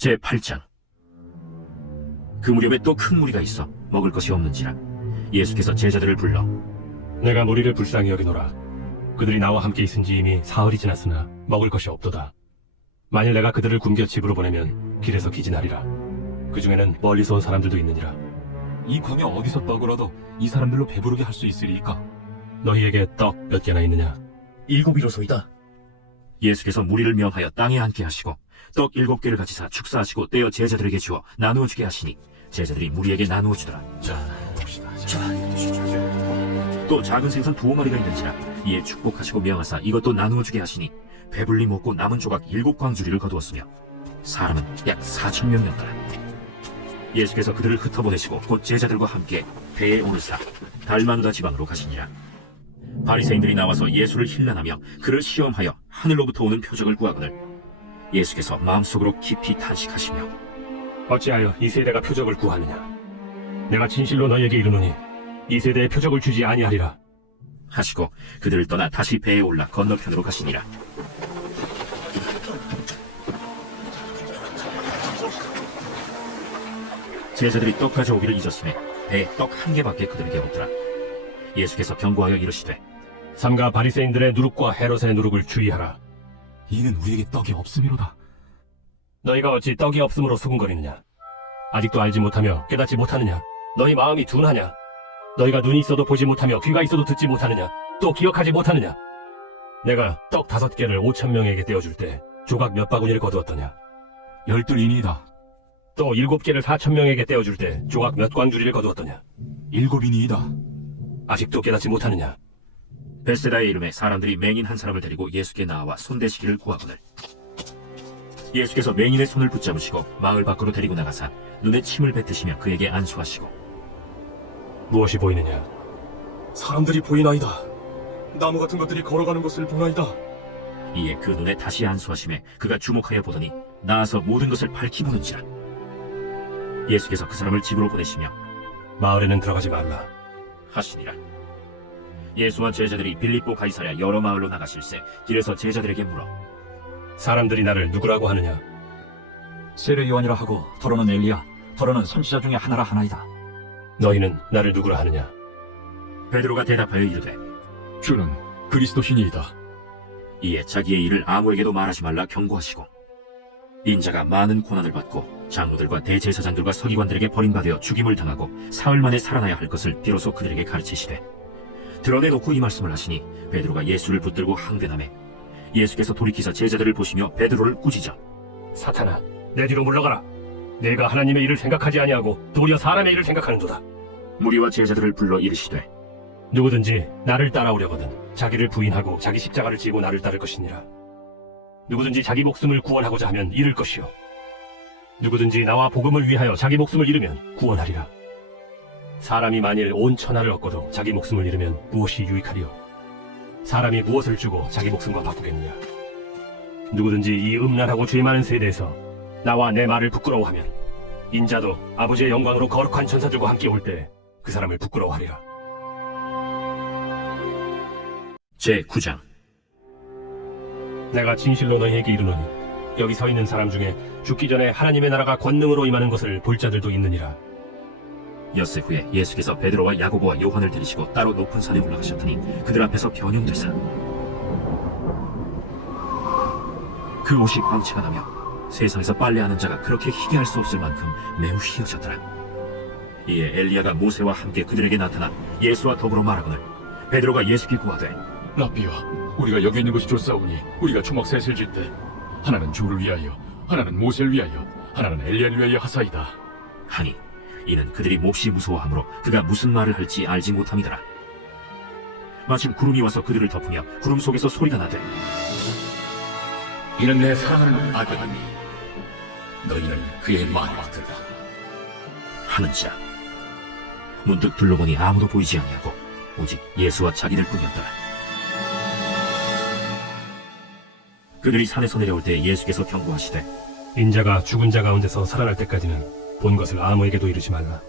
제8장. 그 무렵에 또 큰 무리가 있어 먹을 것이 없는지라 예수께서 제자들을 불러 내가 무리를 불쌍히 여기노라. 그들이 나와 함께 있은지 이미 사흘이 지났으나 먹을 것이 없도다. 만일 내가 그들을 굶겨 집으로 보내면 길에서 기진하리라. 그 중에는 멀리서 온 사람들도 있느니라. 이 밤에 어디서 떡을 얻어 이 사람들로 배부르게 할 수 있으리이까? 너희에게 떡 몇 개나 있느냐? 7이로소이다. 예수께서 무리를 명하여 땅에 앉게 하시고 떡 7개를 가지사 축사하시고 떼어 제자들에게 주어 나누어 주게 하시니 제자들이 무리에게 나누어 주더라. 또 작은 생선 2마리가 있는지라 이에 축복하시고 명하사 이것도 나누어 주게 하시니 배불리 먹고 남은 조각 7광주리를 거두었으며 사람은 약 4,000명이었더라. 예수께서 그들을 흩어보내시고 곧 제자들과 함께 배에 오르사 달마누다 지방으로 가시니라. 바리새인들이 나와서 예수를 힐난하며 그를 시험하여 하늘로부터 오는 표적을 구하거늘 예수께서 마음속으로 깊이 탄식하시며 어찌하여 이 세대가 표적을 구하느냐? 내가 진실로 너희에게 이르노니 이 세대에 표적을 주지 아니하리라. 하시고 그들을 떠나 다시 배에 올라 건너편으로 가시니라. 제자들이 떡 가져오기를 잊었으며 배에 떡 1개밖에 그들에게 없더라. 예수께서 경고하여 이르시되 삼가 바리새인들의 누룩과 헤롯의 누룩을 주의하라. 이는 우리에게 떡이 없음이로다. 너희가 어찌 떡이 없음으로 수군거리느냐? 아직도 알지 못하며 깨닫지 못하느냐? 너희 마음이 둔하냐? 너희가 눈이 있어도 보지 못하며 귀가 있어도 듣지 못하느냐? 또 기억하지 못하느냐? 내가 떡 5개를 5,000명에게 떼어줄 때 조각 몇 바구니를 거두었더냐? 12이니이다. 또 7개를 4,000명에게 떼어줄 때 조각 몇 광주리를 거두었더냐? 7이니이다. 아직도 깨닫지 못하느냐? 벳세다의 이름에 사람들이 맹인 한 사람을 데리고 예수께 나와 손대시기를 구하거늘 예수께서 맹인의 손을 붙잡으시고 마을 밖으로 데리고 나가사 눈에 침을 뱉으시며 그에게 안수하시고 무엇이 보이느냐? 사람들이 보이나이다. 나무 같은 것들이 걸어가는 것을 보나이다. 이에 그 눈에 다시 안수하심에 그가 주목하여 보더니 나아서 모든 것을 밝히 보는지라. 예수께서 그 사람을 집으로 보내시며 마을에는 들어가지 말라. 하시니라. 예수와 제자들이 빌립보 가이사랴 여러 마을로 나가실새 길에서 제자들에게 물어 사람들이 나를 누구라고 하느냐? 세례 요한이라 하고 더러는 엘리야, 더러는 선지자 중에 하나라 하나이다. 너희는 나를 누구라 하느냐? 베드로가 대답하여 이르되 주는 그리스도시니이다. 이에 자기의 일을 아무에게도 말하지 말라 경고하시고 인자가 많은 고난을 받고 장로들과 대제사장들과 서기관들에게 버림받아 죽임을 당하고 사흘 만에 살아나야 할 것을 비로소 그들에게 가르치시되 드러내놓고 이 말씀을 하시니 베드로가 예수를 붙들고 항변하매 예수께서 돌이키사 제자들을 보시며 베드로를 꾸짖어 사탄아, 내 뒤로 물러가라. 내가 하나님의 일을 생각하지 아니하고 도리어 사람의 일을 생각하는도다. 무리와 제자들을 불러 이르시되 누구든지 나를 따라오려거든 자기를 부인하고 자기 십자가를 지고 나를 따를 것이니라. 누구든지 자기 목숨을 구원하고자 하면 잃을 것이요 누구든지 나와 복음을 위하여 자기 목숨을 잃으면 구원하리라. 사람이 만일 온 천하를 얻고도 자기 목숨을 잃으면 무엇이 유익하리요? 사람이 무엇을 주고 자기 목숨과 바꾸겠느냐? 누구든지 이 음란하고 죄 많은 세대에서 나와 내 말을 부끄러워하면 인자도 아버지의 영광으로 거룩한 천사들과 함께 올 때 그 사람을 부끄러워하리라. 제9장. 내가 진실로 너희에게 이르노니 여기 서 있는 사람 중에 죽기 전에 하나님의 나라가 권능으로 임하는 것을 볼 자들도 있느니라. 엿새 후에 예수께서 베드로와 야고보와 요한을 데리시고 따로 높은 산에 올라가셨더니 그들 앞에서 변형되사 그 옷이 광채가 나며 세상에서 빨래하는 자가 그렇게 희게 할 수 없을 만큼 매우 희어졌더라. 이에 엘리야가 모세와 함께 그들에게 나타나 예수와 더불어 말하거늘 베드로가 예수께 구하되 라삐여, 우리가 여기 있는 것이 좋사오니 우리가 초막 셋을 질 때 하나는 주를 위하여, 하나는 모세를 위하여, 하나는 엘리야를 위하여 하사이다. 하니 이는 그들이 몹시 무서워하므로 그가 무슨 말을 할지 알지 못함이더라. 마침 구름이 와서 그들을 덮으며 구름 속에서 소리가 나되 이는 내 사랑하는 아들이니 너희는 그의 말을 들으라. 하는지라. 문득 둘러보니 아무도 보이지 아니하고 오직 예수와 자기들 뿐이었더라. 그들이 산에서 내려올 때 예수께서 경고하시되 인자가 죽은 자 가운데서 살아날 때까지는 본 것을 아무에게도 이르지 말라.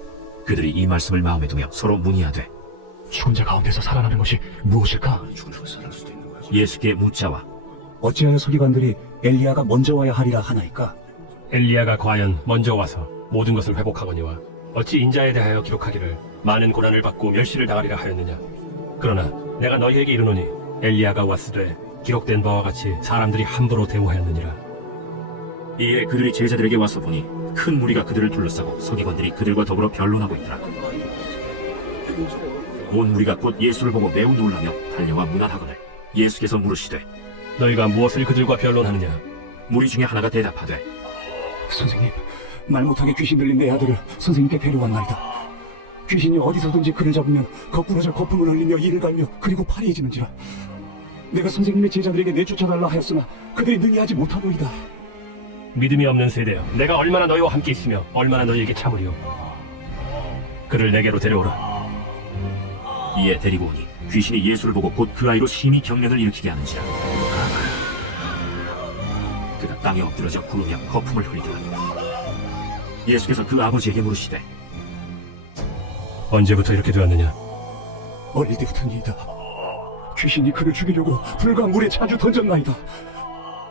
그들이 이 말씀을 마음에 두며 서로 문의하되 죽은 자 가운데서 살아나는 것이 무엇일까? 예수께 묻자와 어찌하여 서기관들이 엘리야가 먼저 와야 하리라 하나이까? 엘리야가 과연 먼저 와서 모든 것을 회복하거니와 어찌 인자에 대하여 기록하기를 많은 고난을 받고 멸시를 당하리라 하였느냐. 그러나 내가 너희에게 이르노니 엘리야가 왔으되 기록된 바와 같이 사람들이 함부로 대우하였느니라. 이에 그들이 제자들에게 와서 보니 큰 무리가 그들을 둘러싸고 서기관들이 그들과 더불어 변론하고 있더라. 온 무리가 곧 예수를 보고 매우 놀라며 달려와 문안하거늘 예수께서 물으시되 너희가 무엇을 그들과 변론하느냐. 무리 중에 하나가 대답하되 선생님, 말 못하게 귀신 들린 내 아들을 선생님께 데려왔나이다. 귀신이 어디서든지 그를 잡으면 거꾸러져 거품을 흘리며 이를 갈며 그리고 파리해지는지라. 내가 선생님의 제자들에게 내쫓아달라 하였으나 그들이 능히 하지 못하도이다. 믿음이 없는 세대여, 내가 얼마나 너희와 함께 있으며 얼마나 너희에게 참으리요. 그를 내게로 데려오라. 이에 데리고 오니 귀신이 예수를 보고 곧 그 아이로 심히 경련을 일으키게 하는지라. 그가 땅에 엎드러져 구르며 거품을 흘리더라. 예수께서 그 아버지에게 물으시되 언제부터 이렇게 되었느냐. 어릴 때부터니이다. 귀신이 그를 죽이려고 불과 물에 자주 던졌나이다.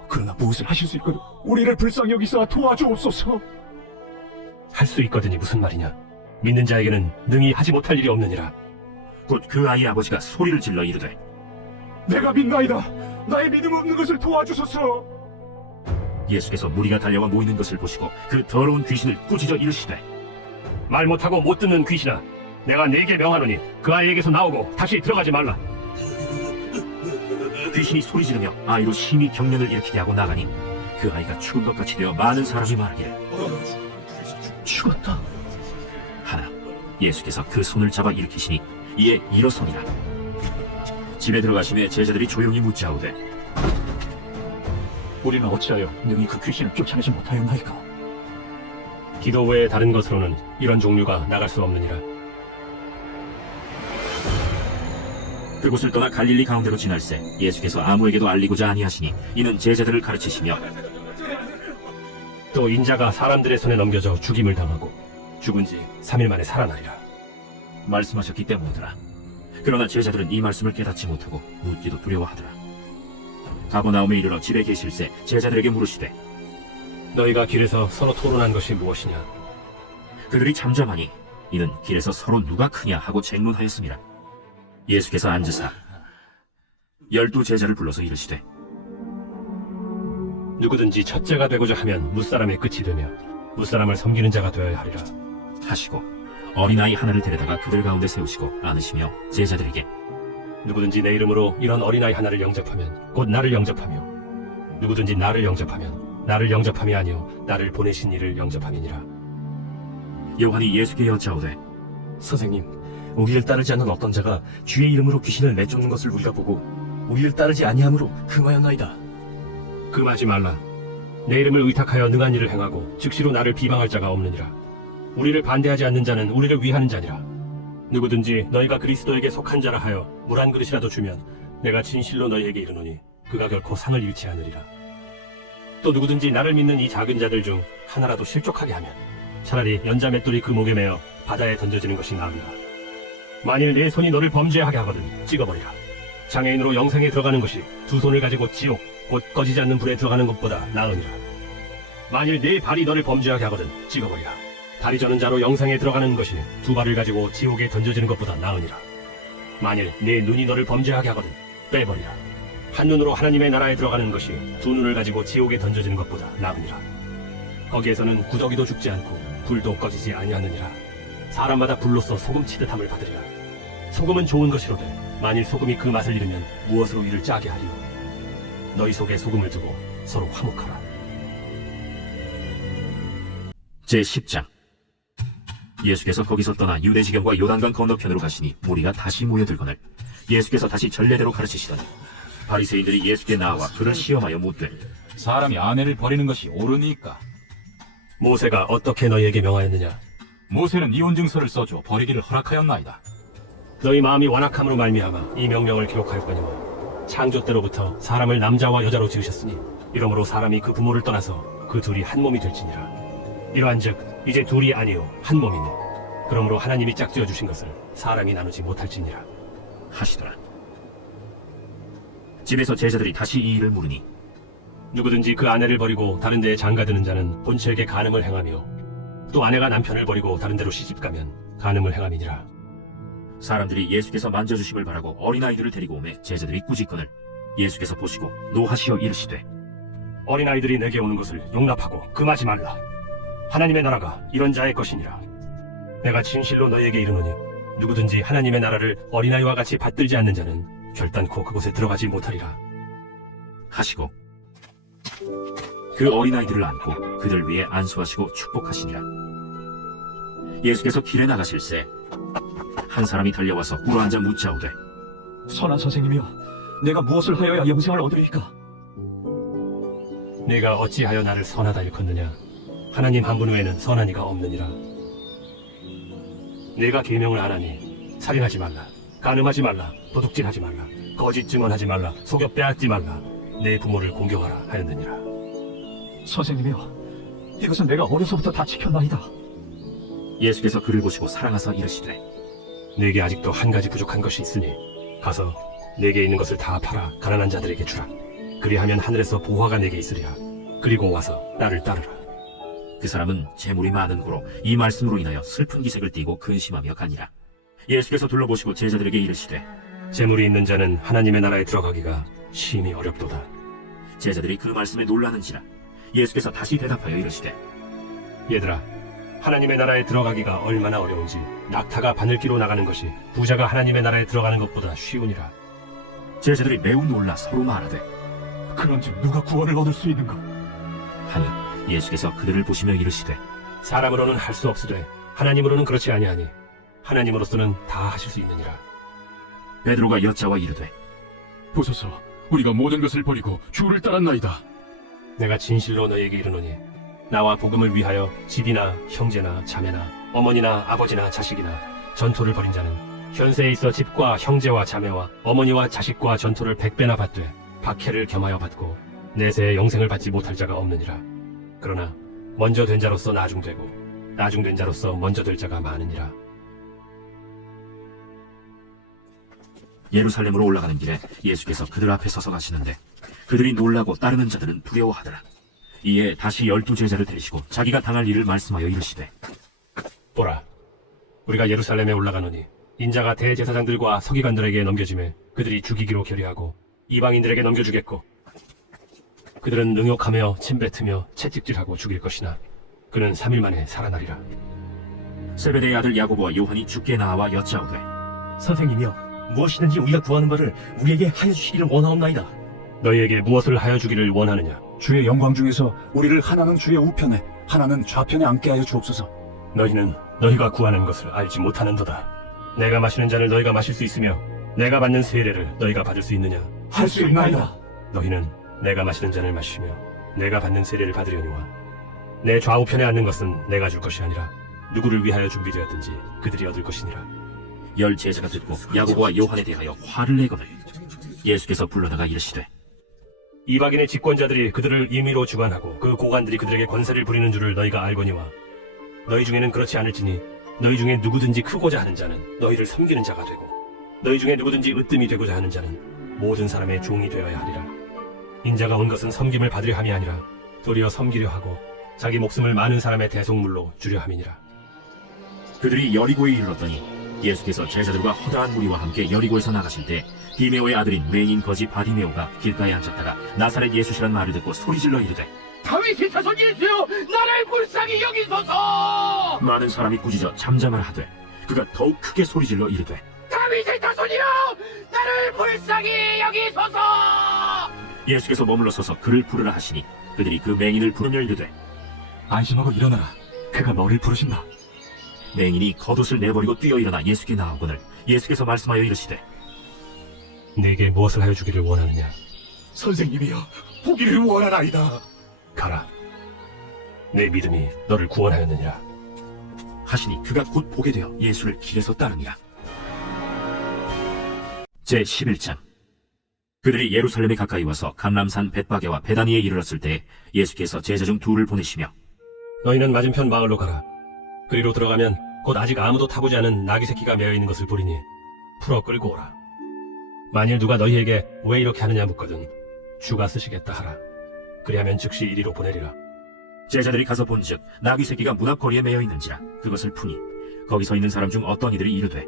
그러나 무엇을 하실 수 있거든 우리를 불쌍히 여기사 도와주옵소서. 할 수 있거든이 무슨 말이냐. 믿는 자에게는 능히 하지 못할 일이 없느니라. 곧 그 아이의 아버지가 소리를 질러 이르되 내가 믿나이다. 나의 믿음 없는 것을 도와주소서. 예수께서 무리가 달려와 모이는 것을 보시고 그 더러운 귀신을 꾸짖어 이르시되 말 못하고 못 듣는 귀신아, 내가 네게 명하노니 그 아이에게서 나오고 다시 들어가지 말라. 귀신이 소리 지르며 아이로 심히 경련을 일으키게 하고 나가니 그 아이가 죽은 것 같이 되어 많은 사람이 말하기를 죽었다. 하나 예수께서 그 손을 잡아 일으키시니 이에 일어서니라. 집에 들어가심에 제자들이 조용히 묻자오되 우리는 어찌하여 능히 그 귀신을 쫓아내지 못하였나이까? 기도 외에 다른 것으로는 이런 종류가 나갈 수 없느니라. 그곳을 떠나 갈릴리 가운데로 지날새 예수께서 아무에게도 알리고자 아니하시니 이는 제자들을 가르치시며 또 인자가 사람들의 손에 넘겨져 죽임을 당하고 죽은 지 3일 만에 살아나리라. 말씀하셨기 때문이더라. 그러나 제자들은 이 말씀을 깨닫지 못하고 묻기도 두려워하더라. 가버나움에 이르러 집에 계실새 제자들에게 물으시되 너희가 길에서 서로 토론한 것이 무엇이냐. 그들이 잠잠하니 이는 길에서 서로 누가 크냐 하고 쟁론하였습니다. 예수께서 앉으사 12 제자를 불러서 이르시되 누구든지 첫째가 되고자 하면 무사람의 끝이 되며 무사람을 섬기는 자가 되어야 하리라 하시고 어린아이 하나를 데려다가 그들 가운데 세우시고 안으시며 제자들에게 누구든지 내 이름으로 이런 어린아이 하나를 영접하면 곧 나를 영접하며 누구든지 나를 영접하면 나를 영접함이 아니요 나를 보내신 이를 영접함이니라. 요한이 예수께 여짜오되 선생님, 우리를 따르지 않는 어떤 자가 주의 이름으로 귀신을 내쫓는 것을 우리가 보고 우리를 따르지 아니함으로 금하였나이다. 금하지 말라. 내 이름을 의탁하여 능한 일을 행하고 즉시로 나를 비방할 자가 없느니라. 우리를 반대하지 않는 자는 우리를 위하는 자니라. 누구든지 너희가 그리스도에게 속한 자라 하여 물 한 그릇이라도 주면 내가 진실로 너희에게 이르노니 그가 결코 상을 잃지 않으리라. 또 누구든지 나를 믿는 이 작은 자들 중 하나라도 실족하게 하면 차라리 연자 맷돌이 그 목에 매어 바다에 던져지는 것이 나으리라. 만일 내 손이 너를 범죄하게 하거든 찍어버리라. 장애인으로 영생에 들어가는 것이 두 손을 가지고 지옥 곧 꺼지지 않는 불에 들어가는 것보다 나으니라. 만일 내 발이 너를 범죄하게 하거든 찍어버리라. 다리 저는 자로 영생에 들어가는 것이 두 발을 가지고 지옥에 던져지는 것보다 나으니라. 만일 내 눈이 너를 범죄하게 하거든 빼버리라. 한 눈으로 하나님의 나라에 들어가는 것이 두 눈을 가지고 지옥에 던져지는 것보다 나으니라. 거기에서는 구더기도 죽지 않고 불도 꺼지지 아니하느니라. 사람마다 불로써 소금 치듯함을 받으리라. 소금은 좋은 것이로되 만일 소금이 그 맛을 잃으면 무엇으로 이를 짜게 하리요. 너희 속에 소금을 두고 서로 화목하라. 제10장 예수께서 거기서 떠나 유대지경과 요단강 건너편으로 가시니 무리가 다시 모여들거늘 예수께서 다시 전례대로 가르치시더니 바리새인들이 예수께 나와 그를 시험하여 묻되 사람이 아내를 버리는 것이 옳으니까? 모세가 어떻게 너희에게 명하였느냐. 모세는 이혼 증서를 써줘 버리기를 허락하였나이다. 너희 마음이 완악함으로 말미암아 이 명령을 기록하였거니와 창조 때로부터 사람을 남자와 여자로 지으셨으니 이러므로 사람이 그 부모를 떠나서 그 둘이 한 몸이 될지니라. 이러한즉 이제 둘이 아니요 한 몸이니 그러므로 하나님이 짝지어 주신 것을 사람이 나누지 못할지니라 하시더라. 집에서 제자들이 다시 이 일을 물으니 누구든지 그 아내를 버리고 다른 데에 장가드는 자는 본처에게 간음을 행하며 또 아내가 남편을 버리고 다른 데로 시집가면 간음을 행함이니라. 사람들이 예수께서 만져주심을 바라고 어린아이들을 데리고 오매 제자들이 꾸짖거늘 예수께서 보시고 노하시어 이르시되 어린아이들이 내게 오는 것을 용납하고 금하지 말라. 하나님의 나라가 이런 자의 것이니라. 내가 진실로 너희에게 이르노니 누구든지 하나님의 나라를 어린아이와 같이 받들지 않는 자는 결단코 그곳에 들어가지 못하리라. 하시고 그 어린아이들을 안고 그들 위에 안수하시고 축복하시니라. 예수께서 길에 나가실새 한 사람이 달려와서 꿇어앉아 묻자오되 선한 선생님이여, 내가 무엇을 하여야 영생을 얻으리이까? 내가 어찌하여 나를 선하다 일컫느냐? 하나님 한 분 외에는 선한 이가 없느니라. 내가 계명을 안 하니 살인하지 말라, 간음하지 말라, 도둑질하지 말라, 거짓 증언하지 말라, 속여 빼앗지 말라, 내 부모를 공경하라 하였느니라. 선생님이여, 이것은 내가 어려서부터 다 지켰나이다. 예수께서 그를 보시고 사랑하사 이르시되 내게 아직도 한 가지 부족한 것이 있으니 가서 내게 있는 것을 다 팔아 가난한 자들에게 주라. 그리하면 하늘에서 보화가 내게 있으리라. 그리고 와서 나를 따르라. 그 사람은 재물이 많은 고로 이 말씀으로 인하여 슬픈 기색을 띠고 근심하며 가니라. 예수께서 둘러보시고 제자들에게 이르시되 재물이 있는 자는 하나님의 나라에 들어가기가 심히 어렵도다. 제자들이 그 말씀에 놀라는지라. 예수께서 다시 대답하여 이르시되 얘들아, 하나님의 나라에 들어가기가 얼마나 어려운지 낙타가 바늘기로 나가는 것이 부자가 하나님의 나라에 들어가는 것보다 쉬우니라. 제자들이 매우 놀라 서로 말하되 그런즉 누가 구원을 얻을 수 있는가? 하니 예수께서 그들을 보시며 이르시되 사람으로는 할 수 없으되 하나님으로는 그렇지 아니하니 하나님으로서는 다 하실 수 있느니라. 베드로가 여짜와 이르되 보소서, 우리가 모든 것을 버리고 주를 따랐나이다. 내가 진실로 너희에게 이르노니 나와 복음을 위하여 집이나 형제나 자매나 어머니나 아버지나 자식이나 전토를 벌인 자는 현세에 있어 집과 형제와 자매와 어머니와 자식과 전토를 100배나 받되 박해를 겸하여 받고 내세에 영생을 받지 못할 자가 없느니라. 그러나 먼저 된 자로서 나중되고 나중된 자로서 먼저 될 자가 많으니라. 예루살렘으로 올라가는 길에 예수께서 그들 앞에 서서 가시는데 그들이 놀라고 따르는 자들은 두려워하더라. 이에 다시 12 제자를 데리시고 자기가 당할 일을 말씀하여 이르시되 보라, 우리가 예루살렘에 올라가노니 인자가 대제사장들과 서기관들에게 넘겨짐에 그들이 죽이기로 결의하고 이방인들에게 넘겨주겠고 그들은 능욕하며 침뱉으며 채찍질하고 죽일 것이나 그는 3일 만에 살아나리라. 세베대의 아들 야고보와 요한이 주께 나와 여짜오되 선생님이여, 무엇이든지 우리가 구하는 바를 우리에게 하여 주시기를 원하옵나이다. 너희에게 무엇을 하여 주기를 원하느냐? 주의 영광 중에서 우리를 하나는 주의 우편에 하나는 좌편에 앉게 하여 주옵소서. 너희는 너희가 구하는 것을 알지 못하는도다. 내가 마시는 잔을 너희가 마실 수 있으며 내가 받는 세례를 너희가 받을 수 있느냐? 할 수 있나이다. 너희는 내가 마시는 잔을 마시며 내가 받는 세례를 받으려니와 내 좌우편에 앉는 것은 내가 줄 것이 아니라 누구를 위하여 준비되었든지 그들이 얻을 것이니라. 10 제자가 듣고 야고보와 요한에 대하여 화를 내거늘 예수께서 불러다가 이르시되 이방인의 집권자들이 그들을 임의로 주관하고 그 고관들이 그들에게 권세를 부리는 줄을 너희가 알거니와 너희 중에는 그렇지 않을지니 너희 중에 누구든지 크고자 하는 자는 너희를 섬기는 자가 되고 너희 중에 누구든지 으뜸이 되고자 하는 자는 모든 사람의 종이 되어야 하리라. 인자가 온 것은 섬김을 받으려 함이 아니라 도리어 섬기려 하고 자기 목숨을 많은 사람의 대속물로 주려 함이니라. 그들이 여리고에 이르렀더니 예수께서 제자들과 허다한 무리와 함께 여리고에서 나가실 때 디메오의 아들인 맹인 거지 바디메오가 길가에 앉았다가 나사렛 예수시란 말을 듣고 소리질러 이르되 다윗의 자손 예수여, 나를 불쌍히 여기소서. 많은 사람이 꾸짖어 잠잠하라 하되 그가 더욱 크게 소리질러 이르되 다윗의 자손이여, 나를 불쌍히 여기소서. 예수께서 머물러 서서 그를 부르라 하시니 그들이 그 맹인을 부르며 이르되 안심하고 일어나라. 그가 너를 부르신다. 맹인이 겉옷을 내버리고 뛰어 일어나 예수께 나오거늘 예수께서 말씀하여 이르시되 네게 무엇을 하여 주기를 원하느냐? 선생님이여, 보기를 원하나이다. 가라. 내 믿음이 너를 구원하였느니라. 하시니 그가 곧 보게 되어 예수를 길에서 따르니라. 제11장 그들이 예루살렘에 가까이 와서 감람산 벳바게와 베다니에 이르렀을 때 예수께서 제자 중 2를 보내시며 너희는 맞은편 마을로 가라. 그리로 들어가면 곧 아직 아무도 타보지 않은 나귀 새끼가 매어 있는 것을 보리니 풀어 끌고 오라. 만일 누가 너희에게 왜 이렇게 하느냐 묻거든 주가 쓰시겠다 하라. 그리하면 즉시 이리로 보내리라. 제자들이 가서 본즉 나귀 새끼가 문 앞 거리에 매여 있는지라 그것을 푸니 거기 서 있는 사람 중 어떤 이들이 이르되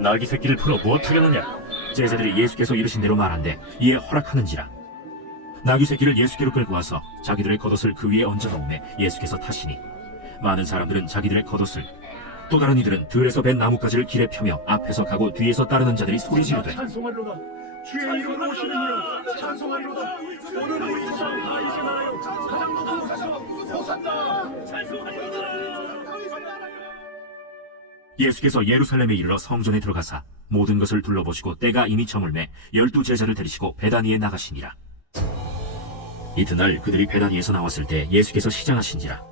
나귀 새끼를 풀어 무엇하려느냐? 제자들이 예수께서 이르신 대로 말한데 이에 허락하는지라 나귀 새끼를 예수께로 끌고 와서 자기들의 겉옷을 그 위에 얹어 놓음에 예수께서 타시니 많은 사람들은 자기들의 겉옷을 또 다른 이들은 들에서 벤 나뭇가지를 길에 펴며 앞에서 가고 뒤에서 따르는 자들이 소리 지르되 찬송하리로다. 주의 이름으로 오시는 이여 찬송하리로다. 오늘 우리 조상 다윗의 나라여 가장 높은 곳에서 호산나. 찬송하리로다. 다윗의 나라여. 예수께서 예루살렘에 이르러 성전에 들어가사 모든 것을 둘러보시고 때가 이미 저물매 12 제자를 데리시고 베다니에 나가시니라. 이튿날 그들이 베다니에서 나왔을 때 예수께서 시장하신지라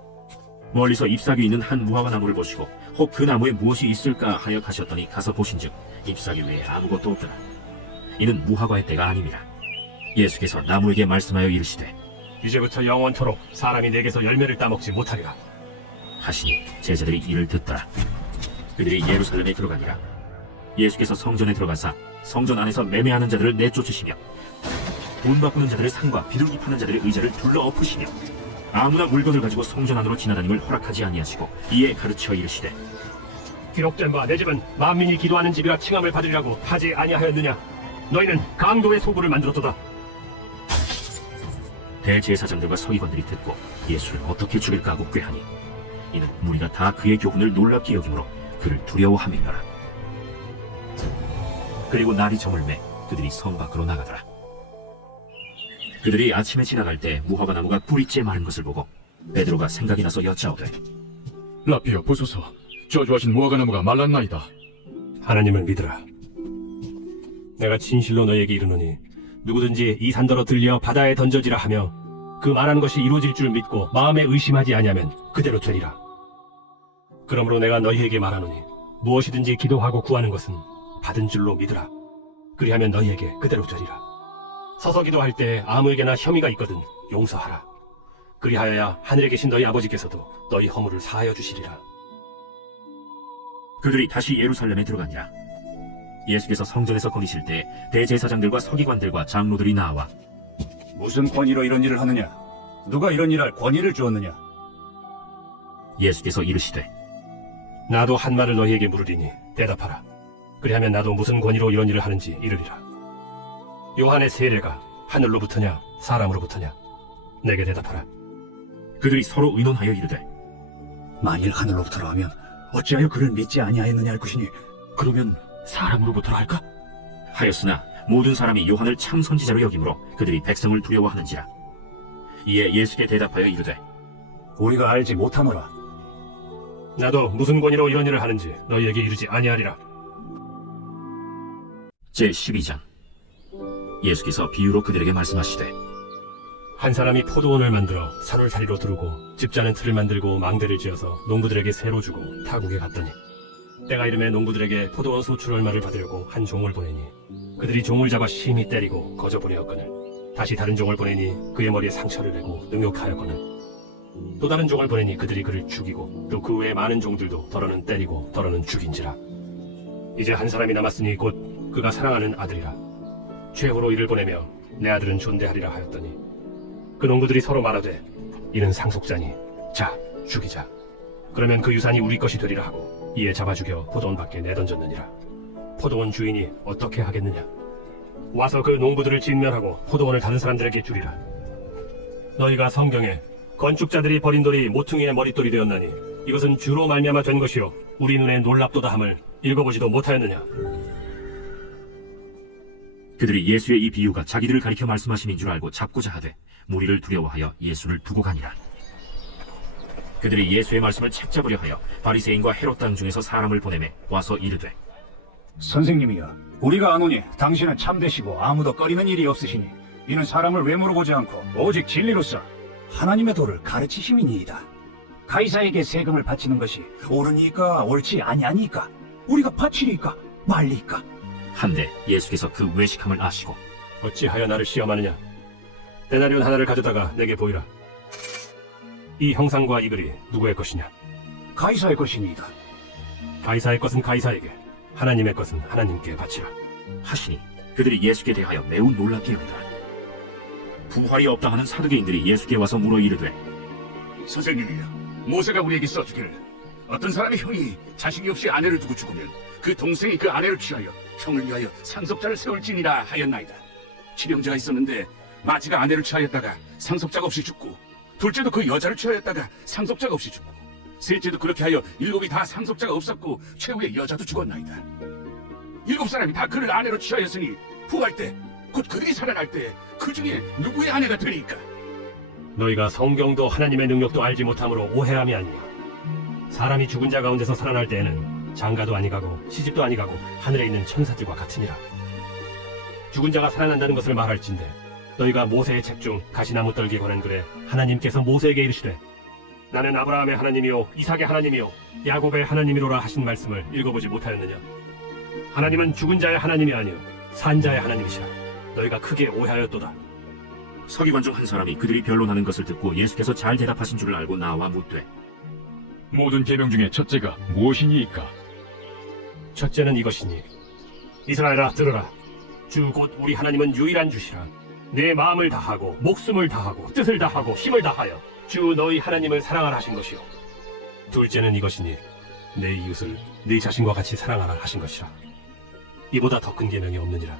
멀리서 잎사귀 있는 한 무화과 나무를 보시고 혹 그 나무에 무엇이 있을까 하여 가셨더니 가서 보신즉 잎사귀 외에 아무것도 없더라. 이는 무화과의 때가 아님이라. 예수께서 나무에게 말씀하여 이르시되 이제부터 영원토록 사람이 내게서 열매를 따먹지 못하리라. 하시니 제자들이 이를 듣더라. 그들이 예루살렘에 들어가니라. 예수께서 성전에 들어가사 성전 안에서 매매하는 자들을 내쫓으시며 돈 바꾸는 자들의 상과 비둘기 파는 자들의 의자를 둘러 엎으시며 아무나 물건을 가지고 성전 안으로 지나다님을 허락하지 아니하시고 이에 가르쳐 이르시되 기록된 바 내 집은 만민이 기도하는 집이라 칭함을 받으리라고 하지 아니하였느냐? 너희는 강도의 소굴을 만들었도다. 대제사장들과 서기관들이 듣고 예수를 어떻게 죽일까 하고 꾀하니 이는 무리가 다 그의 교훈을 놀랍게 여김으로 그를 두려워함이더라. 그리고 날이 저물매 그들이 성 밖으로 나가더라. 그들이 아침에 지나갈 때 무화과 나무가 뿌리째 마른 것을 보고 베드로가 생각이 나서 여짜오되 라피여 보소서, 저주하신 무화과 나무가 말랐나이다. 하나님을 믿으라. 내가 진실로 너에게 이르노니 누구든지 이 산더러 들려 바다에 던져지라 하며 그 말하는 것이 이루어질 줄 믿고 마음에 의심하지 아니하면 그대로 되리라. 그러므로 내가 너희에게 말하노니 무엇이든지 기도하고 구하는 것은 받은 줄로 믿으라. 그리하면 너희에게 그대로 되리라. 서서 기도할 때 아무에게나 혐의가 있거든 용서하라. 그리하여야 하늘에 계신 너희 아버지께서도 너희 허물을 사하여 주시리라. 그들이 다시 예루살렘에 들어가니라. 예수께서 성전에서 거니실 때 대제사장들과 서기관들과 장로들이 나와 무슨 권위로 이런 일을 하느냐? 누가 이런 일할 권위를 주었느냐? 예수께서 이르시되 나도 한 말을 너희에게 물으리니 대답하라. 그리하면 나도 무슨 권위로 이런 일을 하는지 이르리라. 요한의 세례가 하늘로부터냐 사람으로부터냐? 내게 대답하라. 그들이 서로 의논하여 이르되 만일 하늘로부터라 하면 어찌하여 그를 믿지 아니하였느냐 할 것이니 그러면 사람으로부터라 할까? 하였으나 모든 사람이 요한을 참 선지자로 여김으로 그들이 백성을 두려워하는지라. 이에 예수께 대답하여 이르되 우리가 알지 못하노라. 나도 무슨 권위로 이런 일을 하는지 너희에게 이르지 아니하리라. 제12장 예수께서 비유로 그들에게 말씀하시되 한 사람이 포도원을 만들어 산을 다리로 두르고 집자는 틀을 만들고 망대를 지어서 농부들에게 새로 주고 타국에 갔더니 때가 이름에 농부들에게 포도원 소출 얼마를 받으려고 한 종을 보내니 그들이 종을 잡아 심히 때리고 거저 보내었거늘 다시 다른 종을 보내니 그의 머리에 상처를 내고 능욕하였거늘 또 다른 종을 보내니 그들이 그를 죽이고 또 그 외에 많은 종들도 더러는 때리고 더러는 죽인지라. 이제 한 사람이 남았으니 곧 그가 사랑하는 아들이라. 최후로 이를 보내며 내 아들은 존대하리라 하였더니 그 농부들이 서로 말하되 이는 상속자니 자 죽이자. 그러면 그 유산이 우리 것이 되리라 하고 이에 잡아 죽여 포도원 밖에 내던졌느니라. 포도원 주인이 어떻게 하겠느냐? 와서 그 농부들을 진멸하고 포도원을 다른 사람들에게 주리라. 너희가 성경에 건축자들이 버린 돌이 모퉁이의 머릿돌이 되었나니 이것은 주로 말미암아 된 것이요 우리 눈에 놀랍도다 함을 읽어보지도 못하였느냐? 그들이 예수의 이 비유가 자기들을 가리켜 말씀하심인 줄 알고 잡고자 하되 무리를 두려워하여 예수를 두고 가니라. 그들이 예수의 말씀을 책잡으려 하여 바리새인과 헤롯 당 중에서 사람을 보내매 와서 이르되 선생님이여, 우리가 아노니 당신은 참되시고 아무도 꺼리는 일이 없으시니 이는 사람을 외모로 보지 않고 오직 진리로서 하나님의 도를 가르치심이니이다. 가이사에게 세금을 바치는 것이 옳으니까 옳지 아니하니까 우리가 바치리까 말리까? 한데 예수께서 그 외식함을 아시고 어찌하여 나를 시험하느냐? 데나리온 하나를 가져다가 내게 보이라. 이 형상과 이 글이 누구의 것이냐? 가이사의 것이니이다. 가이사의 것은 가이사에게, 하나님의 것은 하나님께 바치라. 하시니 그들이 예수께 대하여 매우 놀랍게 여기더라. 부활이 없다 하는 사두개인들이 예수께 와서 물어 이르되 선생님이여, 모세가 우리에게 써주기를 어떤 사람의 형이 자식이 없이 아내를 두고 죽으면 그 동생이 그 아내를 취하여 형을 위하여 상속자를 세울지니라 하였나이다. 치령자가 있었는데 마지가 아내를 취하였다가 상속자가 없이 죽고, 둘째도 그 여자를 취하였다가 상속자가 없이 죽고, 셋째도 그렇게 하여 일곱이 다 상속자가 없었고 최후의 여자도 죽었나이다. 일곱 사람이 다 그를 아내로 취하였으니 부활 때, 곧 그들이 살아날 때 그 중에 누구의 아내가 되리까? 너희가 성경도 하나님의 능력도 알지 못함으로 오해함이 아니냐. 사람이 죽은 자 가운데서 살아날 때에는 장가도 아니가고 시집도 아니가고 하늘에 있는 천사들과 같으니라. 죽은 자가 살아난다는 것을 말할진대 너희가 모세의 책 중 가시나무 떨기에 관한 글에 하나님께서 모세에게 이르시되 나는 아브라함의 하나님이요 이삭의 하나님이요 야곱의 하나님이로라 하신 말씀을 읽어보지 못하였느냐. 하나님은 죽은 자의 하나님이 아니요 산 자의 하나님이시라. 너희가 크게 오해하였도다. 서기관 중 한 사람이 그들이 변론하는 것을 듣고 예수께서 잘 대답하신 줄을 알고 나와 묻되 모든 계명 중에 첫째가 무엇이니이까? 첫째는 이것이니 이스라엘아 들으라. 주 곧 우리 하나님은 유일한 주시라. 내 마음을 다하고 목숨을 다하고 뜻을 다하고 힘을 다하여 주 너희 하나님을 사랑하라 하신 것이요. 둘째는 이것이니 내 이웃을 네 자신과 같이 사랑하라 하신 것이라. 이보다 더 큰 계명이 없느니라.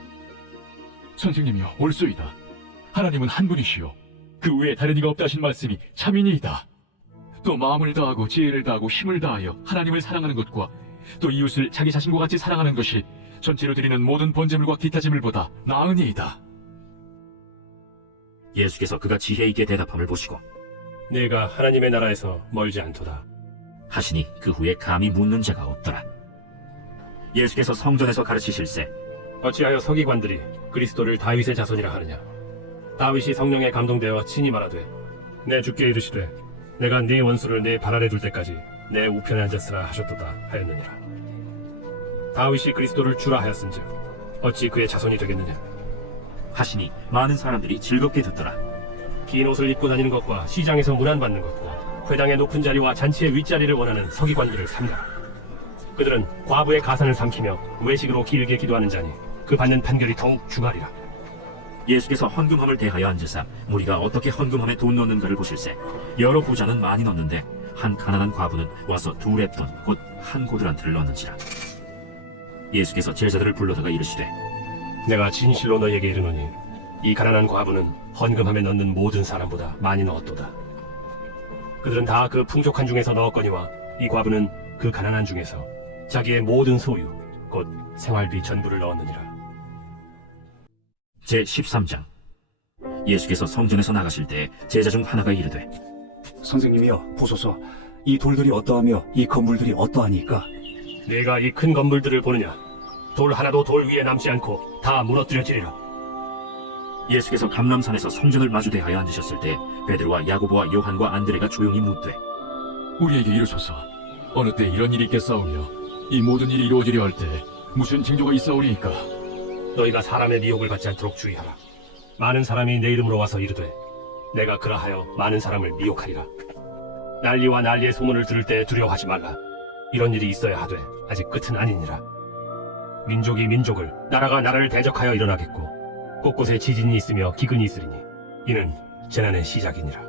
선생님이여 옳소이다. 하나님은 한 분이시요 그 외에 다른 이가 없다 하신 말씀이 참이니이다. 또 마음을 다하고 지혜를 다하고 힘을 다하여 하나님을 사랑하는 것과 또 이웃을 자기 자신과 같이 사랑하는 것이 전체로 드리는 모든 번제물과 기타 제물보다 나으니이다. 예수께서 그가 지혜 있게 대답함을 보시고 내가 하나님의 나라에서 멀지 않도다 하시니 그 후에 감히 묻는 자가 없더라. 예수께서 성전에서 가르치실세 어찌하여 서기관들이 그리스도를 다윗의 자손이라 하느냐. 다윗이 성령에 감동되어 친히 말하되 내 주께 이르시되 내가 네 원수를 내 발 아래 둘 때까지 내 우편에 앉았으라 하셨도다 하였느니라. 다윗이 그리스도를 주라 하였은즉 어찌 그의 자손이 되겠느냐. 하시니 많은 사람들이 즐겁게 듣더라. 긴 옷을 입고 다니는 것과 시장에서 문안받는 것과 회당의 높은 자리와 잔치의 윗자리를 원하는 서기관들을 삼가라. 그들은 과부의 가산을 삼키며 외식으로 길게 기도하는 자니 그 받는 판결이 더욱 중하리라. 예수께서 헌금함을 대하여 앉으사 무리가 어떻게 헌금함에 돈 넣는가를 보실세 여러 부자는 많이 넣는데 한 가난한 과부는 와서 두 렙돈 곧 한 고드란트를 넣는지라. 예수께서 제자들을 불러다가 이르시되 내가 진실로 너희에게 이르노니 이 가난한 과부는 헌금함에 넣는 모든 사람보다 많이 넣었도다. 그들은 다 그 풍족한 중에서 넣었거니와 이 과부는 그 가난한 중에서 자기의 모든 소유 곧 생활비 전부를 넣었느니라. 제13장 예수께서 성전에서 나가실 때 제자 중 하나가 이르되 선생님이여 보소서, 이 돌들이 어떠하며 이 건물들이 어떠하니까? 네가 이 큰 건물들을 보느냐. 돌 하나도 돌 위에 남지 않고 다 무너뜨려지리라. 예수께서 감람산에서 성전을 마주대하여 앉으셨을 때 베드로와 야고보와 요한과 안드레가 조용히 묻되 우리에게 이르소서. 어느 때 이런 일이 있겠사오며 이 모든 일이 이루어지려 할 때 무슨 징조가 있사오리이까? 너희가 사람의 미혹을 받지 않도록 주의하라. 많은 사람이 내 이름으로 와서 이르되 내가 그라하여 많은 사람을 미혹하리라. 난리와 난리의 소문을 들을 때 두려워하지 말라. 이런 일이 있어야 하되 아직 끝은 아니니라. 민족이 민족을 나라가 나라를 대적하여 일어나겠고 곳곳에 지진이 있으며 기근이 있으리니 이는 재난의 시작이니라.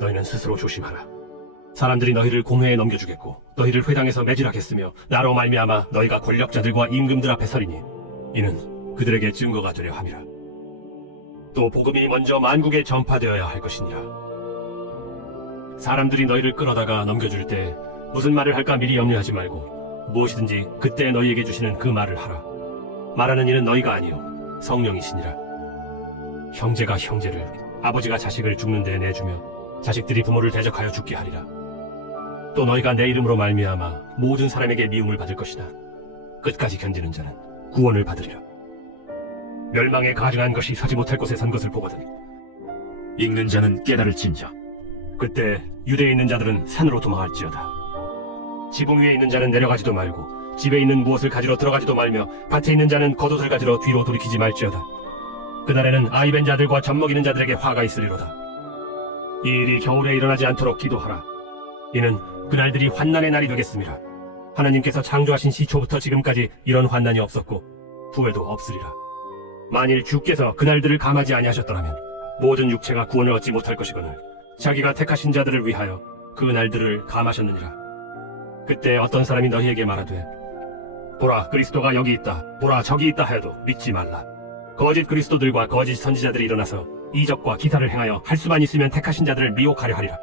너희는 스스로 조심하라. 사람들이 너희를 공회에 넘겨주겠고 너희를 회당에서 매질하겠으며 나로 말미암아 너희가 권력자들과 임금들 앞에 서리니 이는 그들에게 증거가 되려 함이라. 또 복음이 먼저 만국에 전파되어야 할 것이니라. 사람들이 너희를 끌어다가 넘겨줄 때 무슨 말을 할까 미리 염려하지 말고 무엇이든지 그때 너희에게 주시는 그 말을 하라. 말하는 이는 너희가 아니요 성령이시니라. 형제가 형제를 아버지가 자식을 죽는 데 내주며 자식들이 부모를 대적하여 죽게 하리라. 또 너희가 내 이름으로 말미암아 모든 사람에게 미움을 받을 것이나 끝까지 견디는 자는 구원을 받으리라. 멸망에 가증한 것이 서지 못할 곳에 선 것을 보거든 읽는 자는 깨달을진저 그때 유대에 있는 자들은 산으로 도망할지어다. 지붕 위에 있는 자는 내려가지도 말고 집에 있는 무엇을 가지러 들어가지도 말며 밭에 있는 자는 겉옷을 가지러 뒤로 돌이키지 말지어다. 그날에는 아이벤 자들과 젖먹이는 자들에게 화가 있으리로다. 이 일이 겨울에 일어나지 않도록 기도하라. 이는 그날들이 환난의 날이 되겠습니다. 하나님께서 창조하신 시초부터 지금까지 이런 환난이 없었고 후에도 없으리라. 만일 주께서 그날들을 감하지 아니하셨더라면 모든 육체가 구원을 얻지 못할 것이거늘 자기가 택하신 자들을 위하여 그 날들을 감하셨느니라. 그때 어떤 사람이 너희에게 말하되 보라 그리스도가 여기 있다 보라 저기 있다 하여도 믿지 말라. 거짓 그리스도들과 거짓 선지자들이 일어나서 이적과 기사를 행하여 할 수만 있으면 택하신 자들을 미혹하려 하리라.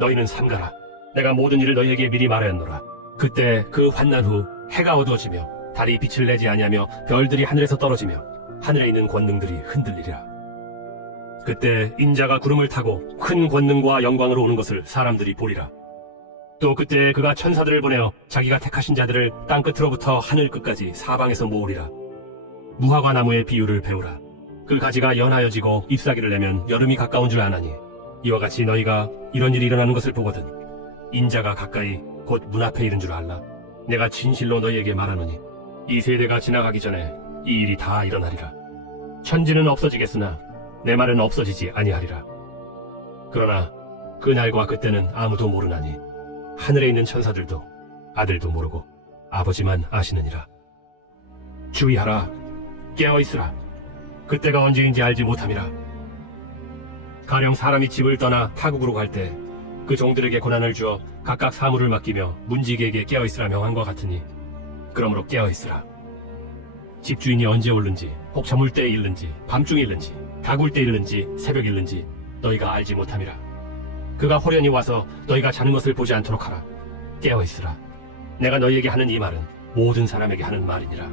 너희는 삼가라. 내가 모든 일을 너희에게 미리 말하였노라. 그때 그 환난 후 해가 어두워지며 달이 빛을 내지 아니하며 별들이 하늘에서 떨어지며 하늘에 있는 권능들이 흔들리리라. 그때 인자가 구름을 타고 큰 권능과 영광으로 오는 것을 사람들이 보리라. 또 그때 그가 천사들을 보내어 자기가 택하신 자들을 땅 끝으로부터 하늘 끝까지 사방에서 모으리라. 무화과 나무의 비유를 배우라. 그 가지가 연하여지고 잎사귀를 내면 여름이 가까운 줄 아나니 이와 같이 너희가 이런 일이 일어나는 것을 보거든 인자가 가까이 곧 문 앞에 이른 줄 알라. 내가 진실로 너희에게 말하노니 이 세대가 지나가기 전에 이 일이 다 일어나리라. 천지는 없어지겠으나 내 말은 없어지지 아니하리라. 그러나 그 날과 그때는 아무도 모르나니 하늘에 있는 천사들도 아들도 모르고 아버지만 아시느니라. 주의하라. 깨어있으라. 그때가 언제인지 알지 못함이라. 가령 사람이 집을 떠나 타국으로 갈 때 그 종들에게 고난을 주어 각각 사물을 맡기며 문지기에게 깨어있으라 명한 것 같으니 그러므로 깨어있으라. 집주인이 언제 오는지 혹 저물 때에 일는지 밤중에 일는지 다굴 때 일는지 새벽 일는지 너희가 알지 못함이라. 그가 호련히 와서 너희가 자는 것을 보지 않도록 하라. 깨어있으라. 내가 너희에게 하는 이 말은 모든 사람에게 하는 말이니라.